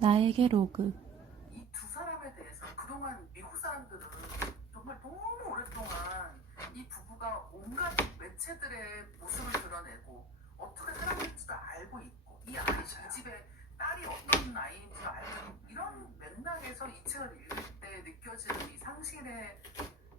나에게 로그. 이 두 사람에 대해서 그동안 미국 사람들은 정말 너무 오랫동안 이 부부가 온갖 매체들의 모습을 드러내고 어떻게 살아갈지도 알고 있고 이 아이, 이 집에 딸이 어떤 아이인지 알고 이런 맥락에서 이 책을 읽을 때 느껴지는 이 상실의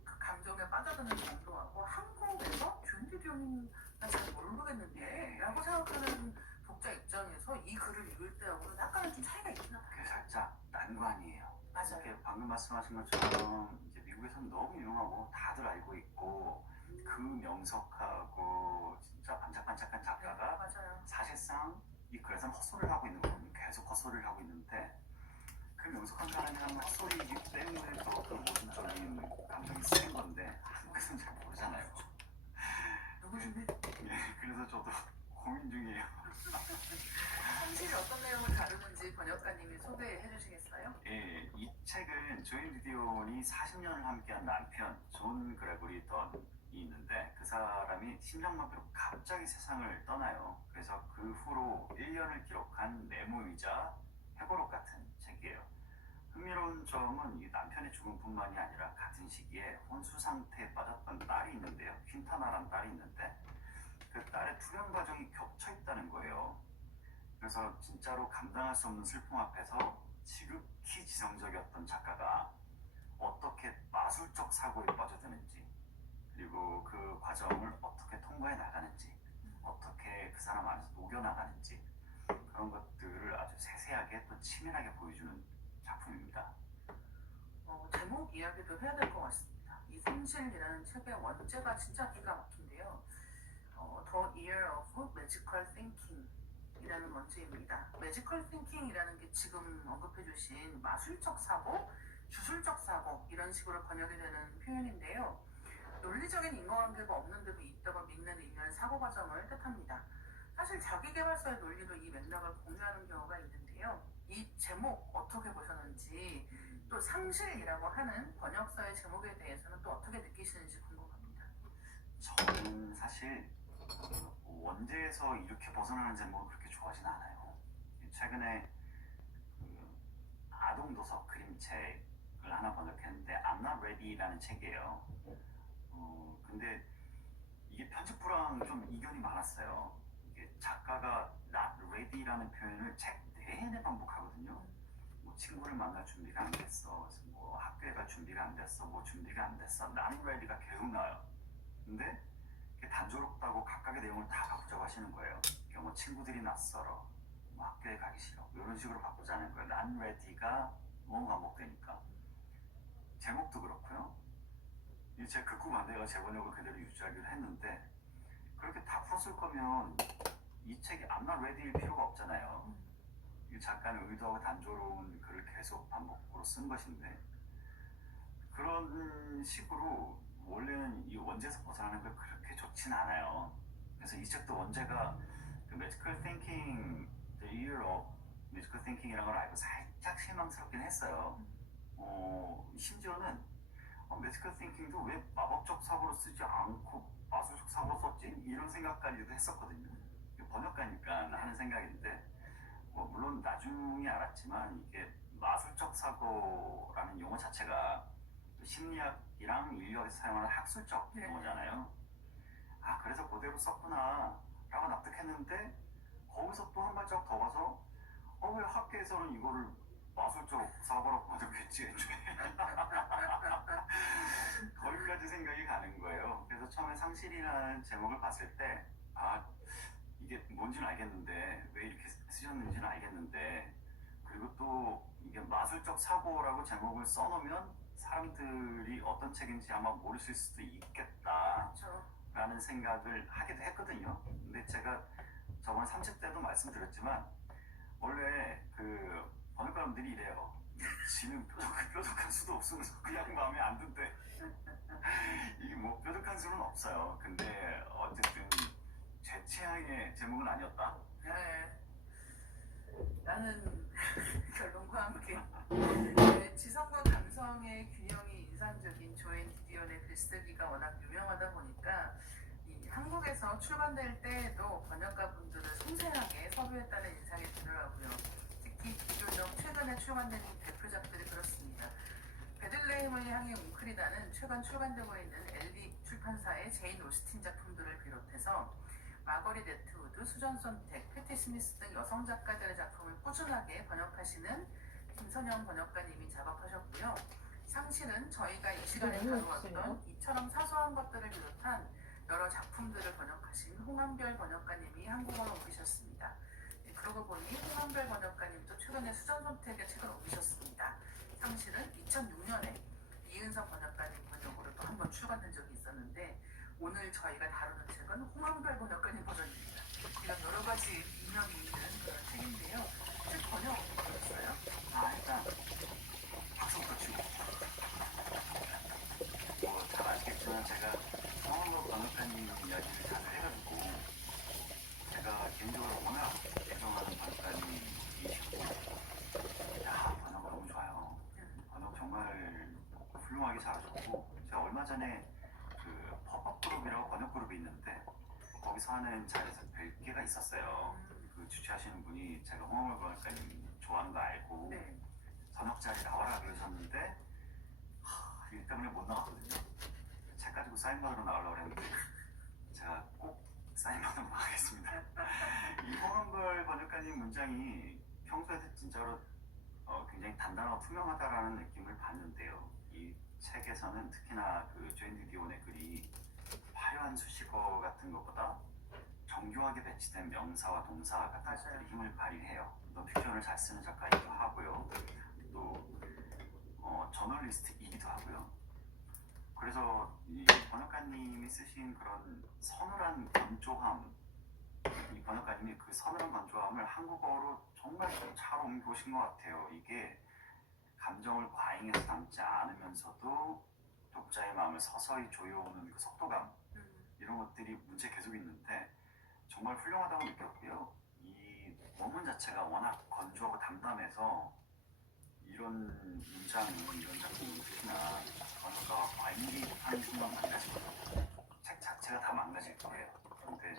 그 감정에 빠져드는 정도하고 한국에서 존디디오는 잘 모르겠는데 라고 생각하는 독자 입장에서 이 글을 읽을 때하고는 약간은 좀 차이가 있긴 하다. 그게 살짝 난관이에요. 맞아요. 이렇게 방금 말씀하신 것처럼 이제 미국에서는 너무 유명하고 다들 알고 있고 그 명석하고 진짜 반짝반짝한 작가가 맞아요. 사실상 이 글에서는 헛소리를 하고 있는 거거든요. 계속 헛소리를 하고 있는데 그 명석한 사람이 하는 헛소리이기 때문에 더그 모순적인 감정이 쓰인 건데 한국에서는 잘 모르잖아요. 누구신데? 예, 그래서 저도 고민 중이에요. 상실이 어떤 내용을 다루는지 번역가님이 소개해 주시겠어요? 예, 이 책은 조인 디디온이 40년을 함께한 남편 존 그레고리 던이 있는데 그 사람이 심장마비로 갑자기 세상을 떠나요. 그래서 그 후로 1년을 기록한 메모이자 회고록 같은 책이에요. 흥미로운 점은 이 남편의 죽음뿐만이 아니라 같은 시기에 혼수 상태에 빠졌던 딸이 있는데요. 퀸타나라는 딸이 있는데 그 딸의 투병 과정이 겹쳐 있다는 거예요. 그래서 진짜로 감당할 수 없는 슬픔 앞에서 지극히 지성적이었던 작가가 어떻게 마술적 사고에 빠져드는지 그리고 그 과정을 어떻게 통과해 나가는지 어떻게 그 사람 안에서 녹여나가는지 그런 것들을 아주 세세하게 또 치밀하게 보여주는 작품입니다. 제목 이야기도 해야 될 것 같습니다. 이 상실이라는 책의 원제가 진짜 기가 막힌데요. The Year of Magical Thinking 이라는 원제입니다. 매지컬 띵킹이라는 게 지금 언급해 주신 마술적 사고, 주술적 사고 이런 식으로 번역이 되는 표현인데요. 논리적인 인과관계가 없는데도 있다고 믿는 일련의 사고 과정을 뜻합니다. 사실 자기계발서의 논리도 이 맥락을 공유하는 경우가 있는데요. 이 제목 어떻게 보셨는지 또 상실이라고 하는 번역서의 제목에 대해서는 또 어떻게 느끼시는지 궁금합니다. 저는 사실 원제에서 이렇게 벗어나는 제목을 그렇게 좋아하진 않아요. 최근에 그 아동도서 그림책을 하나 번역했는데 I'm Not Ready라는 책이에요. 근데 이게 편집부랑 좀 이견이 많았어요. 이게 작가가 Not Ready라는 표현을 책 내내 반복하거든요. 뭐 친구를 만날 준비가 안 됐어, 뭐 학교에 갈 준비가 안 됐어, 뭐 준비가 안 됐어, Not Ready가 계속 나와요. 근데 단조롭다고 각각의 내용을 다 바꾸자고 하시는 거예요. 뭐 친구들이 낯설어, 뭐 학교에 가기 싫어, 이런 식으로 바꾸자는 거예요. Not ready가 너무 반복되니까. 제목도 그렇고요. 이 책 극구반대가 재번역을 그대로 유지하기로 했는데 그렇게 다 풀었을 거면 이 책이 I'm not ready일 필요가 없잖아요. 이 작가는 의도하고 단조로운 글을 계속 반복으로 쓴 것인데 그런 식으로 원래는 이 원제에서 벗어나는 걸 그렇게 좋진 않아요. 그래서 이 책도 원제가 그 Magical Thinking, The Year of Magical Thinking이라는 걸 알고 살짝 실망스럽긴 했어요. 심지어는 Magical Thinking도 왜 마법적 사고로 쓰지 않고 마술적 사고로 썼지? 이런 생각까지도 했었거든요. 번역가니까 하는 생각인데 물론 나중에 알았지만 이게 마술적 사고라는 용어 자체가 심리학이랑 인류학에서 사용하는 학술적 용어잖아요. 아, 그래서 그대로 썼구나 라고 납득했는데 거기서 또 한 발짝 더 가서 왜 학계에서는 이거를 마술적 사고라고 번역했지 애초에 거기까지 생각이 가는 거예요. 그래서 처음에 상실이라는 제목을 봤을 때 이게 뭔지는 알겠는데 왜 이렇게 쓰셨는지는 알겠는데 그리고 또 이게 마술적 사고라고 제목을 써놓으면 사람들이 어떤 책인지 아마 모르실 수도 있겠다라는 생각을 하기도 했거든요. 근데 제가 저번 3집 때도 말씀드렸지만 원래 그 번역가분들이 이래요. 지는 뾰족한 수도 없으면서 그냥 마음에 안 든대. 이게 뭐 뾰족한 수는 없어요. 근데 어쨌든 제 취향의 제목은 아니었다. 네. 나는 결론과 함께 지성과 감성의 균형이 인상적인 조인 디디온의 글쓰기가 워낙 유명하다 보니까 이 한국에서 출간될 때에도 번역가분들을 섬세하게 섭외했다는 인상이 들더라고요. 특히 비교적 최근 최근에 출간된 대표작들이 그렇습니다. 베들레헴을 향해 웅크리다는 최근 출간되고 있는 엘리 출판사의 제인 오스틴 작품들을 비롯해서 마거릿 애트우드, 수전 선택, 패티 스미스 등 여성 작가들의 작품을 꾸준하게 번역하시는 김선영 번역가님이 작업하셨고요. 상실은 저희가 이 시간에 다루었던 이처럼 사소한 것들을 비롯한 여러 작품들을 번역하신 홍한별 번역가님이 한국어로 옮기셨습니다. 그러고 보니 홍한별 번역가님도 최근에 수전 선택의 책을 옮기셨습니다. 상실은 2006년에 이은석 번역가님 번역으로 또 한 번 출간된 적이 있었는데 오늘 저희가 다루는 책은 홍한별 번역가님 버전입니다. 이런 여러 가지 인연이 있는 그런 책인데요. 책 번역 어떻게 되셨어요? 일단 박수부터 치고 잘 아시겠지만 제가 성원로 번역가님 이야기를 자주 해가지고 제가 개인적으로 워낙 애정하는 번역가님이시고 번역 너무 좋아요. 번역 정말 훌륭하게 잘하셨고 제가 얼마 전에 그 팝업 그룹이라고 번역 그룹이 있는데 거기서 하는 자리에서 뵐 기회가 있었어요. 그 주최하시는 분이 제가 홍원로 번역가님 좋아하는 거 알고 네. 번역 자리 나와라 그러셨는데 일 때문에 못 나왔거든요. 책 가지고 사인 받으러 나가려고 했는데 제가 꼭 사인 받으러 나가겠습니다. 이 홍한별 번역가님 문장이 평소에도 진짜로 굉장히 단단하고 투명하다라는 느낌을 받는데요. 이 책에서는 특히나 그 조인 디디온의 글이 화려한 수식어 같은 것보다 정교하게 배치된 명사와 동사 같은 것들이 힘을 발휘해요. 논픽션을 잘 쓰는 작가이기도 하고요. 또 저널리스트이기도 하고요. 그래서 이 번역가님이 쓰신 그런 서늘한 건조함, 이 번역가님이 그 서늘한 건조함을 한국어로 정말 잘 옮겨오신 것 같아요. 이게 감정을 과잉해서 담지 않으면서도 독자의 마음을 서서히 조여오는 그 속도감, 이런 것들이 문제 계속 있는데 정말 훌륭하다고 느꼈고요. 이 원문 자체가 워낙 건조하고 담담해서 이런 문장이 이런 작품은 특히나 번역가와 과잉이 하는 순간 망가지거든요. 책 자체가 다 망가질 거예요. 그런데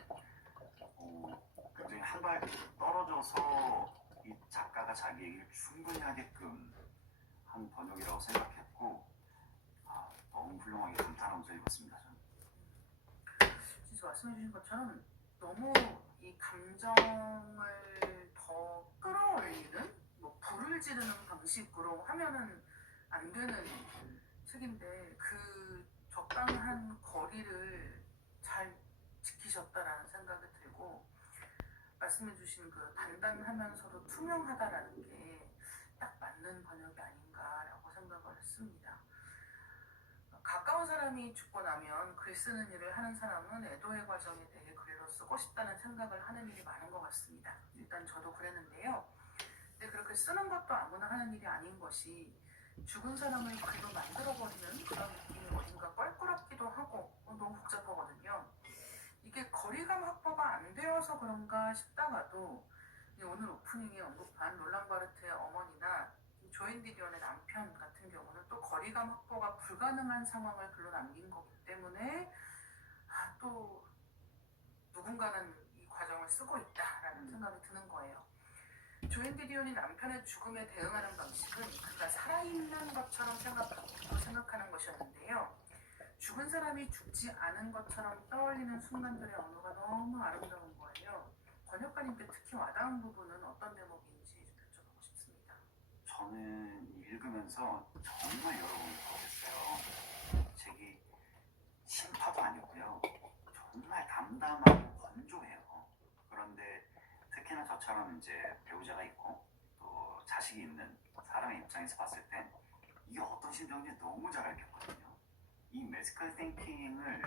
굉장히 한 발 떨어져서 이 작가가 자기 얘기를 충분히 하게끔 한 번역이라고 생각했고 너무 훌륭하게 감탄하면서 읽었습니다. 저는. 진짜 말씀해주신 것처럼 너무 이 감정을 더 끌어올리는 뭐 불을 지르는 방식으로 하면은 안 되는 책인데 그 적당한 거리를 잘 지키셨다라는 생각이 들고 말씀해주신 그 단단하면서도 투명하다라는 게 딱 맞는 번역이 아닌가라고 생각을 했습니다. 가까운 사람이 죽고 나면 글 쓰는 일을 하는 사람은 애도의 과정에 대해 글로 쓰고 싶다는 생각을 하는 일이 많은 것 같습니다. 일단 저도 그랬는데요. 근데 그렇게 쓰는 것도 아무나 하는 일이 아닌 것이 죽은 사람을 글로 만들어버리는 그런 느낌이 어딘가 껄끄럽기도 하고 너무 복잡하거든요. 이게 거리감 확보가 안 되어서 그런가 싶다가도 오늘 오프닝에 언급한 롤랑 바르트의 어머니나 조인 디디온의 남편 같은 경우는 또 거리감 확보가 불가능한 상황을 글로 남긴 거기 때문에 또 누군가는 이 과정을 쓰고 있다라는 생각이 드는 거예요. 조인 디디온이 남편의 죽음에 대응하는 방식은 그가 살아있는 것처럼 생각하는 것이었는데요. 죽은 사람이 죽지 않은 것처럼 떠올리는 순간들의 언어가 너무 아름다운 거예요. 번역가님께 특히 와닿은 부분은 어떤 대목인지 여쭤보고 싶습니다. 저는 읽으면서 정말 여러 번 울컥했어요. 책이 신파도 아니고요. 정말 담담하고 건조해요. 그런데 특히나 저처럼 이제 배우자가 있고 또 자식이 있는 사람의 입장에서 봤을 땐 이게 어떤 심정인지 너무 잘 알겠거든요. 이 매지컬 띵킹을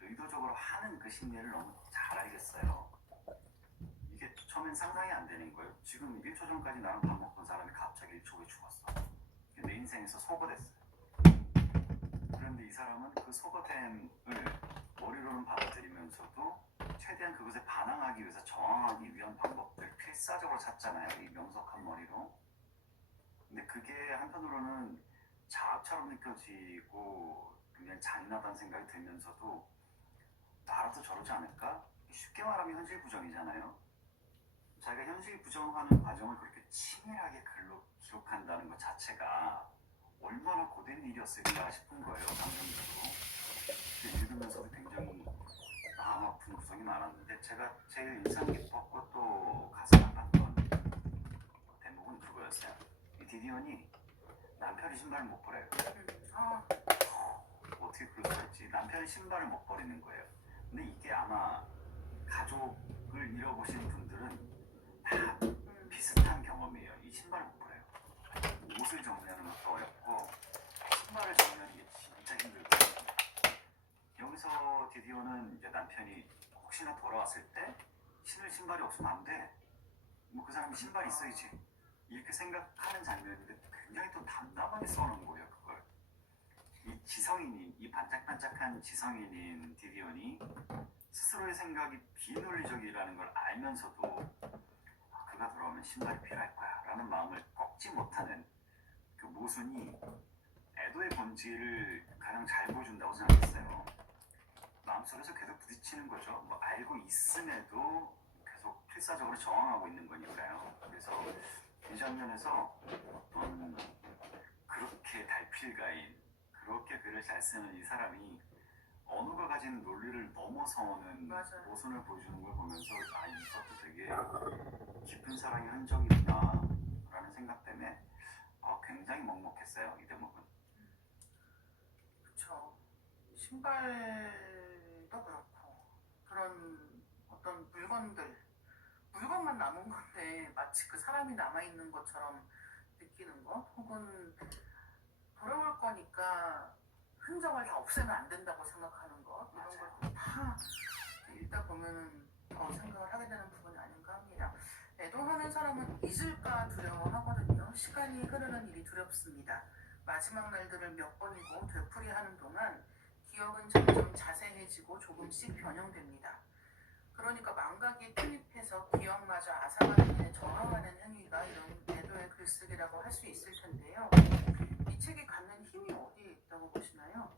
의도적으로 하는 그 심리를 너무 잘 알겠어요. 이게 처음엔 상상이 안 되는 거예요. 지금 1초 전까지 나랑 밥 먹던 사람이 갑자기 1초 후에 죽었어. 내 인생에서 소거됐어요. 그런데 이 사람은 그 소거됨을 머리로는 받아들이면서도 최대한 그것에 반항하기 위해서 저항하기 위한 방법들 필사적으로 찾잖아요. 이 명석한 머리로. 근데 그게 한편으로는 자학처럼 느껴지고 굉장히 잔인하다는 생각이 들면서도 나라도 저러지 않을까? 쉽게 말하면 현실 부정이잖아요. 자기가 현실 부정하는 과정을 그렇게 치밀하게 글로 기록한다는 것 자체가 얼마나 고된 일이었을까 싶은 거예요. 감정적으로. 읽으면서도 굉장히 마음 아픈 구석이 많았는데 제가 제일 인상 깊었고 또 가슴 아팠던 대목은 그거였어요. 이 디디언이 남편이 신발을 못 버려요. 아, 어떻게 그럴 수 있지? 남편이 신발을 못 버리는 거예요. 근데 이게 아마 가족을 잃어보신 분들은 다 비슷한 경험이에요. 이 신발을 못 버려요. 옷을 정리하는 것도 어렵고 신발을 정리하는 게 진짜 힘들거든요. 여기서 디디오는 이제 남편이 혹시나 돌아왔을 때 신을 신발이 없으면 안 돼. 뭐 그 사람이 신발이 있어야지. 이렇게 생각하는 장면인데 굉장히 또 담담하게 써놓은 거예요. 그걸. 이 지성인인, 이 반짝반짝한 지성인인 디디온이 스스로의 생각이 비논리적이라는 걸 알면서도 그가 돌아오면 신발이 필요할 거야 라는 마음을 꺾지 못하는 그 모순이 애도의 본질을 가장 잘 보여준다고 생각했어요. 마음속에서 계속 부딪히는 거죠. 뭐 알고 있음에도 계속 필사적으로 저항하고 있는 거니까요. 그래서 이 장면에서 그렇게 달필가인, 그렇게 글을 잘 쓰는 이 사람이 언어가 가진 논리를 넘어서는 맞아요. 모순을 보여주는 걸 보면서 아 이것도 되게 깊은 사랑의 흔적이 있다 라는 생각 때문에 굉장히 먹먹했어요. 이 대목은. 그쵸. 신발도 그렇고 그런 어떤 물건만 남은 건데 마치 그 사람이 남아있는 것처럼 느끼는 것 혹은 돌아올 거니까 흔적을 다 없애면 안 된다고 생각하는 것 이런 걸 다 읽다 보면 더 생각을 하게 되는 부분이 아닌가 합니다. 애도하는 사람은 잊을까 두려워하거든요. 시간이 흐르는 일이 두렵습니다. 마지막 날들을 몇 번이고 되풀이하는 동안 기억은 점점 자세해지고 조금씩 변형됩니다. 그러니까 망각이 투입해서 기억마저 앗아가는 일에 저항하는 행위가 이런 애도의 글쓰기라고 할 수 있을 텐데요. 이 책이 갖는 힘이 어디에 있다고 보시나요?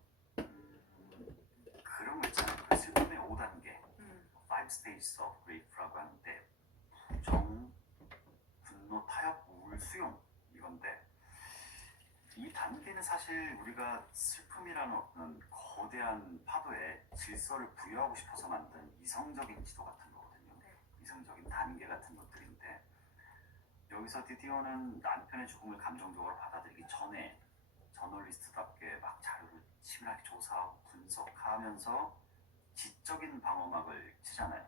그런 거 있잖아요. 그 슬픔의 5단계 5 stages of grief라고 하는데 부정, 분노, 타협, 우울, 수용 이건데 이 단계는 사실 우리가 슬픔이라는 어떤 거대한 파도에 질서를 부여하고 싶어서 만든 이성적인 지도 같은 거거든요. 이성적인 단계 같은 것들인데 여기서 디디오는 남편의 죽음을 감정적으로 받아들이기 전에 저널리스트답게 막 자료를 치밀하게 조사하고 분석하면서 지적인 방어막을 치잖아요.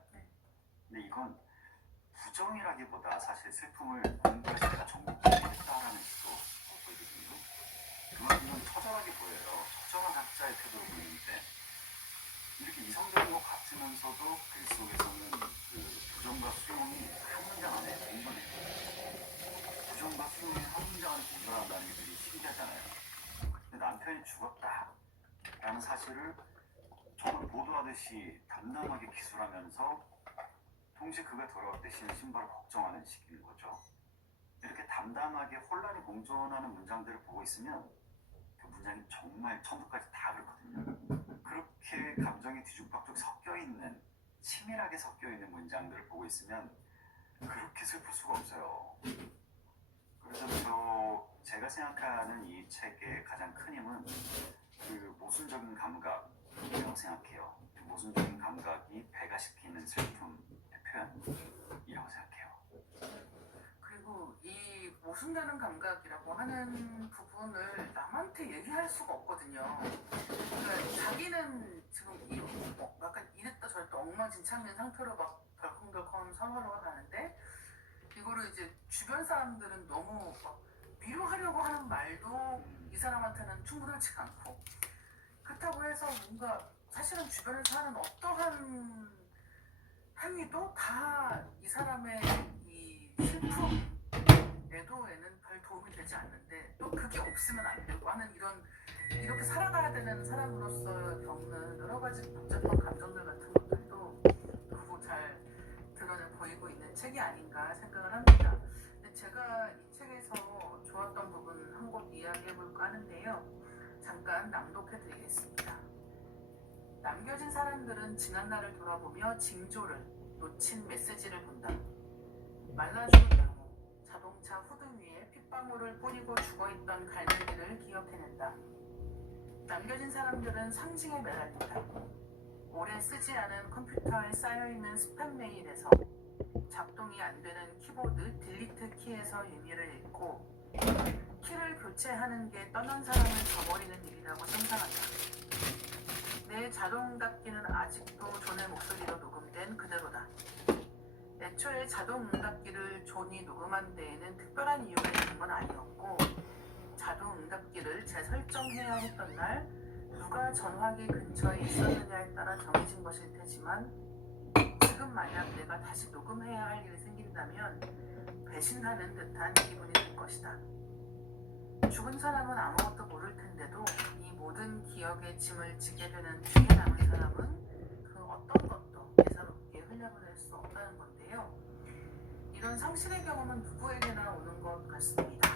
근데 이건 부정이라기보다 사실 슬픔을 공부해서 내가 전국적으로 했다라는 식으로 보이거든요. 그만큼 처절하게 보여요. 처절한 학자의 태도로 보이는데 이렇게 이성적인 것 같으면서도 글 속에서는 그 부정과 수용이 한 문장 안에 공존해요. 부정과 수용이 한 문장 안에 공존한다는 게 되게 신기하잖아요. 근데 남편이 죽었다라는 사실을 정말 보도하듯이 담담하게 기술하면서 동시에 그가 돌아올 때 신은 신발을 걱정하는 시기인 거죠. 이렇게 담담하게 혼란이 공존하는 문장들을 보고 있으면 그 문장이 정말 천부까지 다 그렇거든요. 그렇게 감정이 뒤죽박죽 섞여있는 치밀하게 섞여있는 문장들을 보고 있으면 그렇게 슬플 수가 없어요. 그래서 제가 생각하는 이 책의 가장 큰 힘은 그 모순적인 감각이라고 생각해요. 그 모순적인 감각이 배가시키는 슬픔의 표현이라고 생각해요. 그리고 이 모순되는 감각이라고 하는 부분을 남한테 얘기할 수가 없거든요. 그러니까 자기는 지금 약간 이랬다 저랬다 엉망진창인 상태로 막 덜컹덜컹 생활을 가는데 이거를 이제 주변 사람들은 너무 막 위로하려고 하는 말도 이 사람한테는 충분하지가 않고 그렇다고 해서 뭔가 사실은 주변에서 하는 어떠한 행위도 다 이 사람의 이 슬픔 애도에는 별 도움이 되지 않는데 또 그게 없으면 안 되고 하는 이렇게 살아가야 되는 사람으로서 겪는 여러 가지 복잡한 감정들 같은 것들도 너무 잘 보이고 있는 책이 아닌가 생각을 합니다. 근데 제가 이 책에서 좋았던 부분 한 곳 이야기해볼까 하는데요. 잠깐 낭독해드리겠습니다. 남겨진 사람들은 지난 날을 돌아보며 징조를 놓친 메시지를 본다. 말라 죽은 나무, 자동차 후드 위에 핏방울을 뿌리고 죽어있던 갈매기를 기억해낸다. 남겨진 사람들은 상징에 매달린다. 오래 쓰지 않은 컴퓨터에 쌓여있는 스팸 메일에서 작동이 안 되는 키보드 딜리트 키에서 의미를 잃고 키를 교체하는 게 떠난 사람을 저버리는 일이라고 상상한다. 내 자동 닫기는 아직도 존의 목소리로 녹음된 그대로다. 애초에 자동 응답기를 존이 녹음한 데에는 특별한 이유가 있는 건 아니었고 자동 응답기를 재설정해야 했던 날 누가 전화기 근처에 있었느냐에 따라 정해진 것일 테지만 지금 만약 내가 다시 녹음해야 할 일이 생긴다면 배신하는 듯한 기분이 들 것이다. 죽은 사람은 아무것도 모를 텐데도 이 모든 기억의 짐을 지게 되는 뒤에 남은 사람은 그 어떤 것도 예사롭게 흘려보낼 수 없다는 건데요. 이런 상실의 경험은 누구에게나 오는 것 같습니다.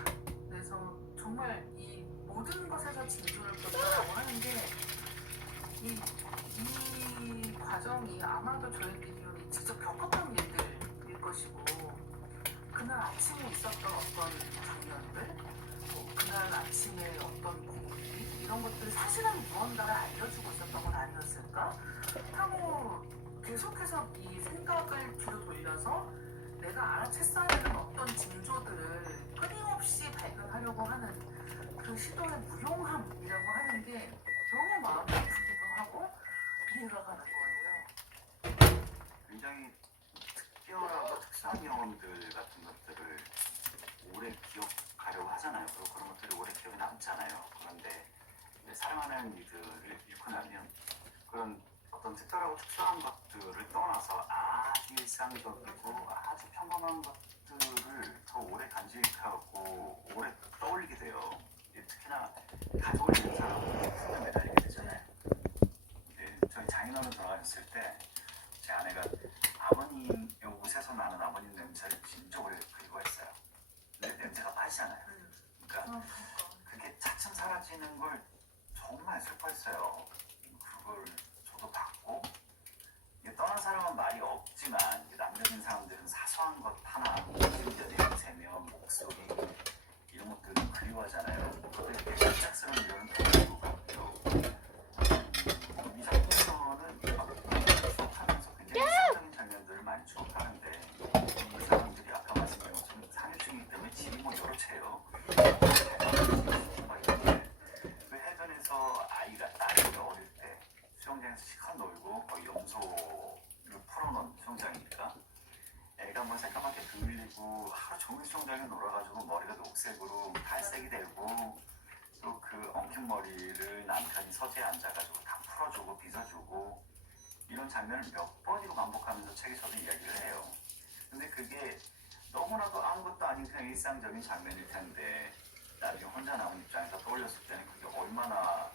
그래서 정말 이 모든 것에서 징조를 본다라고 하는 게 이 과정이 아마도 저희들이 직접 겪었던 일들일 것이고 그날 아침에 있었던 어떤 장면들 그날 아침에 어떤 공기 이런 것들 사실은 무언가를 알려주고 있었던 건 아니었을까 하고 계속해서 이 생각을 뒤로 돌려서 내가 알아챘어야 되는 어떤 징조들을 끊임없이 발견하려고 하는 그 시도의 무용함이라고 하는 게 너무 마음이 아프기도 하고 이해가 가는 거예요. 굉장히 특별하고 특수한 경험들 같은 것들을 오래 기억하려고 하잖아요. 그리고 그런 것들이 오래 기억에 남잖아요. 그런데 사랑하는 이들을 잃고 나면 그런 어떤 특별하고 특수한 것들을 떠나서 아주 일상적이고 아주 평범한 것들을 더 오래 간직하고 오래 떠올리게 돼요. 특히나 가족을 잃은 사람은 크게 매달리게 되잖아요. 저희 장인어른 돌아가셨을 때 제 아내가 아버님 옷에서 나는 아버님 냄새를 진짜 오래 그리워했어요. 근데 냄새가 빠지잖아요. 그러니까 그게 차츰 사라지는 걸 정말 슬퍼했어요. 그걸 저도 봤고 떠난 사람은 말이 없지만 남겨진 사람들은 사소한 것 하나 심지어 냄새며 목소리 이런 것들을 그리워하잖아요. 그런데 갑작스러운 이런 경우도 같고요. 이 작품에서는 추억하면서 굉장히 일상적인 장면들을 많이 추억하는데 이 사람들이 아까 말씀드린 것처럼 상해중이기 때문에 집이 뭐 여러 채예요. 그 해변에서 아이가 딸이 어릴 때 수영장에서 실컷 놀고 거의 염소를 풀어놓은 수영장이니까 애가 뭐 새까맣게 들리고 하루 종일 수영장에 놀아가지고 머리가 녹색으로 탈색이 되고 또 그 엉킨 머리를 남편이 서재에 앉아가지고 다 풀어주고 빗어주고 이런 장면을 몇 번이고 반복하면서 책에서도 이야기를 해요. 근데 그게 너무나도 아무것도 아닌 그냥 일상적인 장면일 텐데 나중에 혼자 남은 입장에서 떠올렸을 때는 그게 얼마나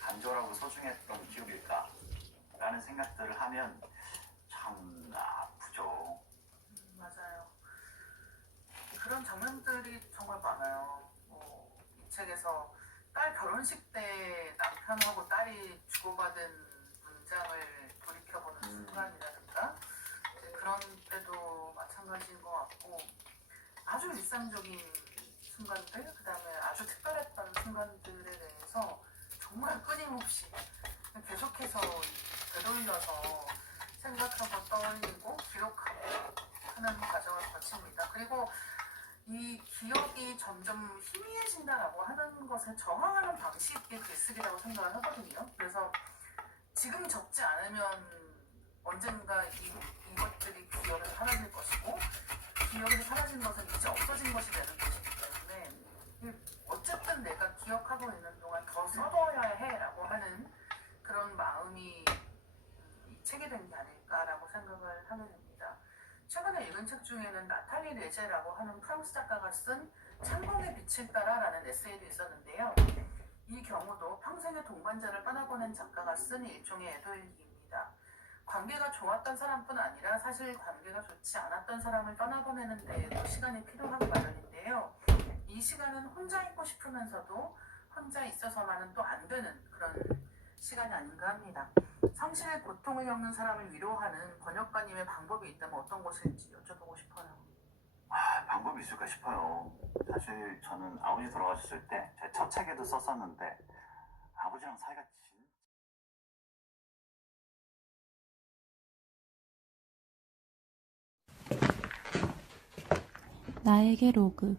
간절하고 소중했던 기억일까 라는 생각들을 하면 참 아프죠. 맞아요. 그런 장면들이 정말 많아요. 이 책에서 딸 결혼식 때 남편하고 딸이 주고받은 문장을 돌이켜보는 순간이라든가 그런 때도 마찬가지인 것 같고 아주 일상적인 순간들 그 다음에 아주 특별했던 순간들에 대해서 정말 끊임없이 계속해서 되돌려서 생각하고 떠올리고 기록하고 하는 과정을 거칩니다. 그리고 이 기억이 점점 희미해진다라고 하는 것에 저항하는 방식의 글쓰기라고 생각을 하거든요. 그래서 지금 적지 않으면 언젠가 이것들이 기억에 사라질 것이고 기억이 사라진 것은 이제 없어진 것이 되는 것이기 때문에 어쨌든 내가 기억하고 있는 동안 더 써둬야 해라고 하는 그런 마음이 이 책이 된 게 아닐까라고 생각을 하게 됩니다. 최근에 읽은 책 중에는 나탈리 레제라고 하는 프랑스 작가가 쓴 창공의 빛을 따라라는 에세이도 있었는데요. 이 경우도 평생의 동반자를 떠나보낸 작가가 쓴 일종의 애도일기입니다. 관계가 좋았던 사람뿐 아니라 사실 관계가 좋지 않았던 사람을 떠나보내는 데에도 시간이 필요하기 마련인데요. 이 시간은 혼자 있고 싶으면서도 혼자 있어서만은 또 안 되는 그런 시간이 아닌가 합니다. 상실의 고통을 겪는 사람을 위로하는 번역가님의 방법이 있다면 어떤 것일지 여쭤보고 싶어요. 있을까 싶어요. 사실 저는 아버지 돌아가셨을 때 제 첫 책에도 썼었는데 아버지랑 사이가 나에게 로그